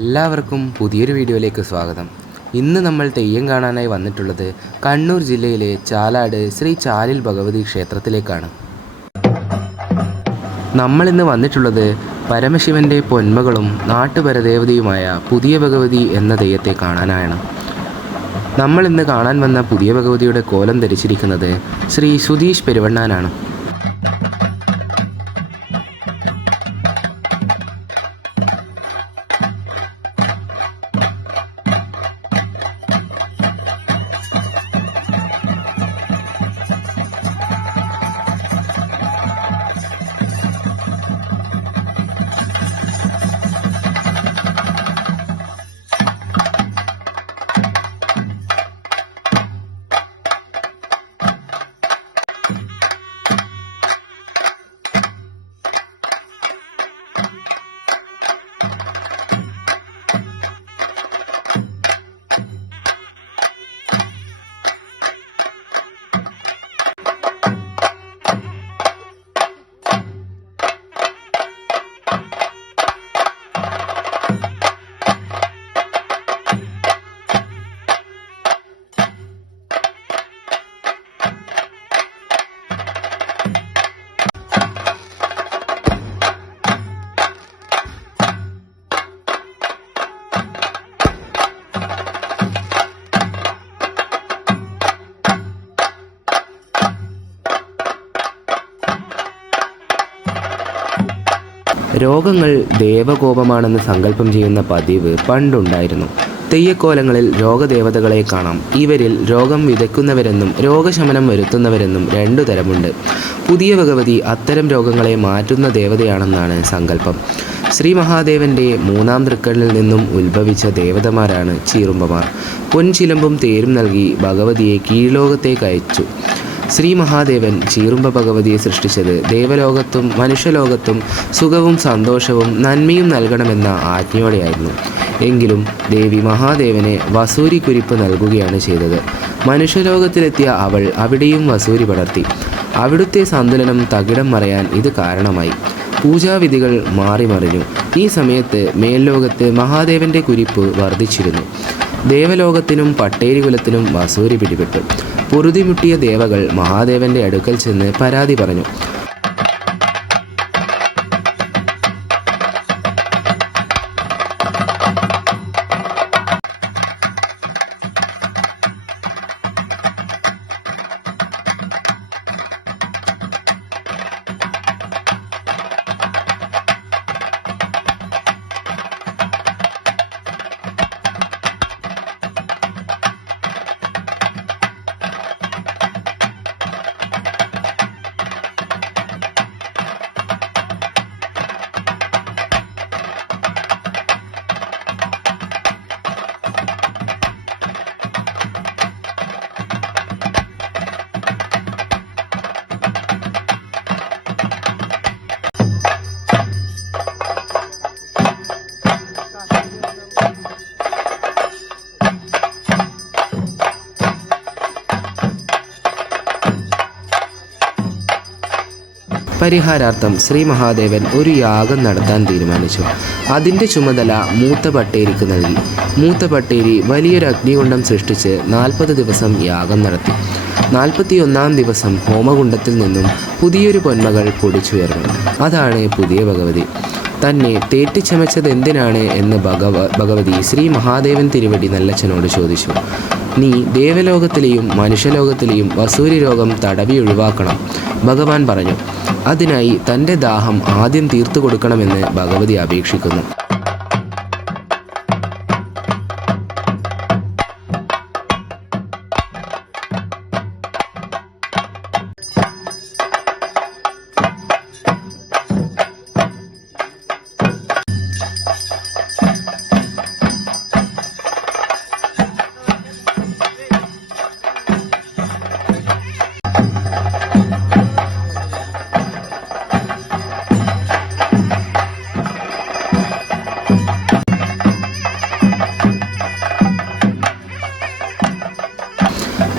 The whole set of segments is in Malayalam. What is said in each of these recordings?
എല്ലാവർക്കും പുതിയൊരു വീഡിയോയിലേക്ക് സ്വാഗതം. ഇന്ന് നമ്മൾ തെയ്യം കാണാനായി വന്നിട്ടുള്ളത് കണ്ണൂർ ജില്ലയിലെ ചാലാട് ശ്രീ ചാലിൽ ഭഗവതി ക്ഷേത്രത്തിലേക്കാണ്. നമ്മൾ ഇന്ന് വന്നിട്ടുള്ളത് പരമശിവന്റെ പൊന്മകളും നാട്ടുപരദേവതയുമായ പുതിയ ഭഗവതി എന്ന തെയ്യത്തെ കാണാനാണ്. നമ്മൾ ഇന്ന് കാണാൻ വന്ന പുതിയ ഭഗവതിയുടെ കോലം ധരിച്ചിരിക്കുന്നത് ശ്രീ സുധീഷ് പെരുവണ്ണാനാണ്. രോഗങ്ങൾ ദേവകോപമാണെന്ന് സങ്കല്പം ചെയ്യുന്ന പതിവ് പണ്ടുണ്ടായിരുന്നു. തെയ്യക്കോലങ്ങളിൽ രോഗദേവതകളെ കാണാം. ഇവരിൽ രോഗം വിതയ്ക്കുന്നവരെന്നും രോഗശമനം വരുത്തുന്നവരെന്നും രണ്ടു തരമുണ്ട്. പുതിയ ഭഗവതി അത്തരം രോഗങ്ങളെ മാറ്റുന്ന ദേവതയാണെന്നാണ് സങ്കല്പം. ശ്രീ മഹാദേവന്റെ മൂന്നാം തൃക്കണ്ണിൽ നിന്നും ഉത്ഭവിച്ച ദേവതമാരാണ് ചീറുമ്പമാർ. പൊൻചിലമ്പും തേരും നൽകി ഭഗവതിയെ കീഴ്ലോകത്തേക്ക് അയച്ചു. ശ്രീ മഹാദേവൻ ചീറുമ്പ ഭഗവതിയെ സൃഷ്ടിച്ചത് ദേവലോകത്തും മനുഷ്യലോകത്തും സുഖവും സന്തോഷവും നന്മയും നൽകണമെന്ന ആജ്ഞയോടെയായിരുന്നു. എങ്കിലും ദേവി മഹാദേവനെ വസൂരി കുരിപ്പ് നൽകുകയാണ് ചെയ്തത്. മനുഷ്യലോകത്തിലെത്തിയ അവൾ അവിടെയും വസൂരി പടർത്തി. അവിടുത്തെ സന്തുലനം തകിടം മറയാൻ ഇത് കാരണമായി. പൂജാവിധികൾ മാറി മറിഞ്ഞു ഈ സമയത്ത് മേൽലോകത്ത് മഹാദേവന്റെ കുരിപ്പ് വർദ്ധിച്ചിരുന്നു. ദേവലോകത്തിനും പട്ടേരി കുലത്തിനും വസൂരി പിടിപെട്ടു. പൊറുതിമുട്ടിയ ദേവകൾ മഹാദേവന്റെ അടുക്കൽ ചെന്ന് പരാതി പറഞ്ഞു. പരിഹാരാർത്ഥം ശ്രീ മഹാദേവൻ ഒരു യാഗം നടത്താൻ തീരുമാനിച്ചു. അതിന്റെ ചുമതല മൂത്ത പട്ടേരിക്ക് നൽകി. മൂത്ത പട്ടേരി വലിയൊരു അഗ്നികുണ്ഡം സൃഷ്ടിച്ച് നാൽപ്പത് ദിവസം യാഗം നടത്തി. നാൽപ്പത്തിയൊന്നാം ദിവസം ഹോമകുണ്ഡത്തിൽ നിന്നും പുതിയൊരു പൊന്മകൾ പൊടിച്ചുയർന്നു. അതാണ് പുതിയ ഭഗവതി. തന്നെ തേറ്റിച്ചമച്ചത് എന്തിനാണ് എന്ന് ഭഗവ ഭഗവതി ശ്രീ മഹാദേവൻ തിരുവടി നല്ലച്ഛനോട് ചോദിച്ചു. നീ ദേവലോകത്തിലെയും മനുഷ്യലോകത്തിലെയും വസൂരി രോഗം തടവി ഒഴിവാക്കണം ഭഗവാൻ പറഞ്ഞു. അതിനായി തന്റെ ദാഹം ആദ്യം തീർത്തു കൊടുക്കണമെന്ന് ഭഗവതി അപേക്ഷിക്കുന്നു.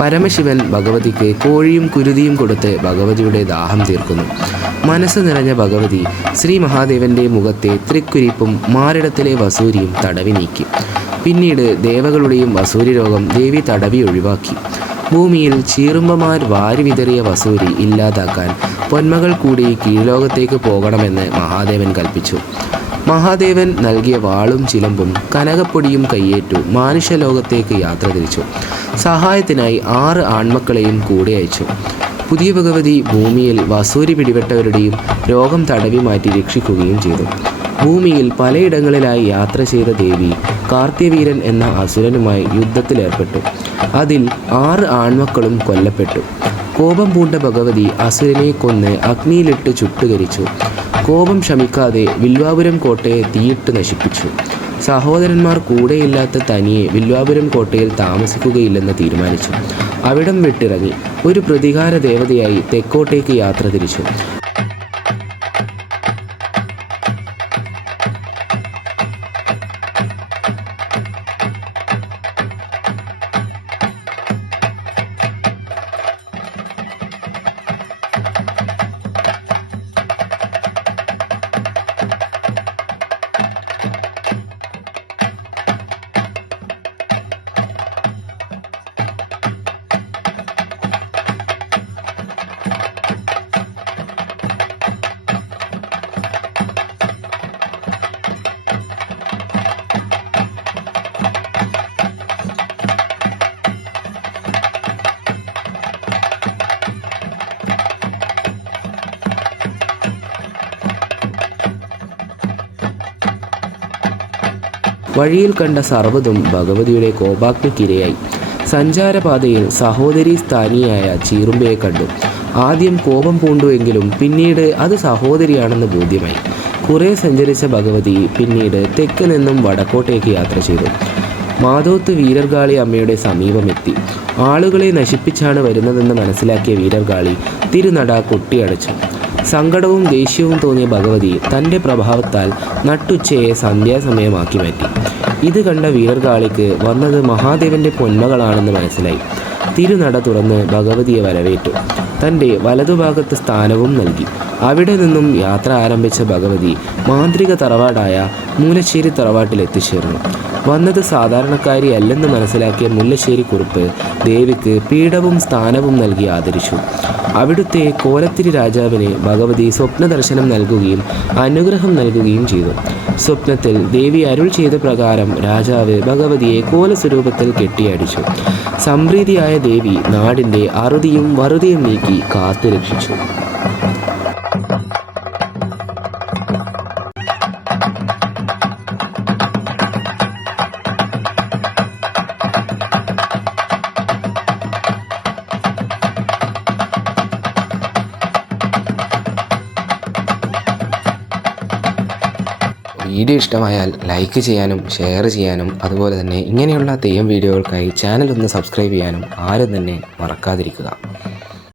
പരമശിവൻ ഭഗവതിക്ക് കോഴിയും കുരുതിയും കൊടുത്ത് ഭഗവതിയുടെ ദാഹം തീർക്കുന്നു. മനസ്സ് നിറഞ്ഞ ഭഗവതി ശ്രീ മഹാദേവന്റെ മുഖത്തെ തൃക്കുരിപ്പും മാറിടത്തിലെ വസൂരിയും തടവി നീക്കി. പിന്നീട് ദേവകളുടെയും വസൂരി രോഗം ദേവി തടവി ഒഴിവാക്കി. ഭൂമിയിൽ ചീറുമ്പമാർ വാരി വിതറിയ വസൂരി ഇല്ലാതാക്കാൻ പൊന്മകൾ കൂടി കീഴ്ലോകത്തേക്ക് പോകണമെന്ന് മഹാദേവൻ കൽപ്പിച്ചു. മഹാദേവൻ നൽകിയ വാളും ചിലമ്പും കനകപ്പൊടിയും കയ്യേറ്റു മാനുഷ്യലോകത്തേക്ക് യാത്ര തിരിച്ചു. സഹായത്തിനായി ആറ് ആൺമക്കളെയും കൂടെ അയച്ചു. പുതിയ ഭഗവതി ഭൂമിയിൽ വസൂരി പിടിപെട്ടവരുടെയും രോഗം തടവി മാറ്റി രക്ഷിക്കുകയും ചെയ്തു. ഭൂമിയിൽ പലയിടങ്ങളിലായി യാത്ര ചെയ്ത ദേവി കാർത്തിവീരൻ എന്ന അസുരനുമായി യുദ്ധത്തിലേർപ്പെട്ടു. അതിൽ ആറ് ആൺമക്കളും കൊല്ലപ്പെട്ടു. കോപം പൂണ്ട ഭഗവതി അസുരനെ കൊന്ന് അഗ്നിയിലിട്ട് ചുട്ടുകരിച്ചു. കോപം ശമിക്കാതെ വിൽവാപുരം കോട്ടയെ തീയിട്ട് നശിപ്പിച്ചു. സഹോദരന്മാർ കൂടെയില്ലാത്ത തനിയെ വില്വാപുരം കോട്ടയിൽ താമസിക്കുകയില്ലെന്ന് തീരുമാനിച്ചു. അവിടം വിട്ടിറങ്ങി ഒരു പ്രതികാര ദേവതയായി തെക്കോട്ടേക്ക് യാത്ര തിരിച്ചു. വഴിയിൽ കണ്ട സർവതും ഭഗവതിയുടെ കോപാഗ്നിക്കിരയായി. സഞ്ചാരപാതയിൽ സഹോദരി സ്ഥാനിയായ ചീറുമ്പയെ കണ്ടു. ആദ്യം കോപം പൂണ്ടുവെങ്കിലും പിന്നീട് അത് സഹോദരിയാണെന്ന് ബോധ്യമായി. കുറേ സഞ്ചരിച്ച ഭഗവതി പിന്നീട് തെക്ക് നിന്നും വടക്കോട്ടേക്ക് യാത്ര ചെയ്തു. മാധോത്ത് വീരർഗാളി അമ്മയുടെ സമീപമെത്തി. ആളുകളെ നശിപ്പിച്ചാണ് വരുന്നതെന്ന് മനസ്സിലാക്കിയ വീരർഗാളി തിരുനട കൊട്ടിയടച്ചു. സങ്കടവും ദേഷ്യവും തോന്നിയ ഭഗവതി തന്റെ പ്രഭാവത്താൽ നട്ടുച്ചയെ സന്ധ്യാസമയമാക്കി മാറ്റി. ഇത് കണ്ട വീരർകാളിക്ക് വന്നത് മഹാദേവന്റെ പൊന്മകളാണെന്ന് മനസ്സിലായി. തിരുനട തുറന്ന് ഭഗവതിയെ വരവേറ്റു. തന്റെ വലതുഭാഗത്ത് സ്ഥാനവും നൽകി. അവിടെ നിന്നും യാത്ര ആരംഭിച്ച ഭഗവതി മാന്ത്രിക തറവാടായ മൂലശ്ശേരി തറവാട്ടിൽ എത്തിച്ചേർന്നു വന്നത് സാധാരണക്കാരിയല്ലെന്ന് മനസ്സിലാക്കിയ മുല്ലശ്ശേരി കുറുപ്പ് ദേവിക്ക് പീഠവും സ്ഥാനവും നൽകി ആദരിച്ചു. അവിടുത്തെ കോലത്തിരി രാജാവിനെ ഭഗവതി സ്വപ്നദർശനം നൽകുകയും അനുഗ്രഹം നൽകുകയും ചെയ്തു. സ്വപ്നത്തിൽ ദേവി അരുൾ ചെയ്ത പ്രകാരം രാജാവ് ഭഗവതിയെ കോലസ്വരൂപത്തിൽ കെട്ടിയടിച്ചു. സംപ്രീതിയായ ദേവി നാടിന്റെ അറുതിയും വറുതിയും നീക്കി കാത്തുരക്ഷിച്ചു. വീഡിയോ ഇഷ്ടമായാൽ ലൈക്ക് ചെയ്യാനും ഷെയർ ചെയ്യാനും അതുപോലെ തന്നെ ഇങ്ങനെയുള്ള തെയ്യം വീഡിയോകൾക്കായി ചാനൽ ഒന്ന് സബ്സ്ക്രൈബ് ചെയ്യാനും ആരും തന്നെ മറക്കാതിരിക്കുക.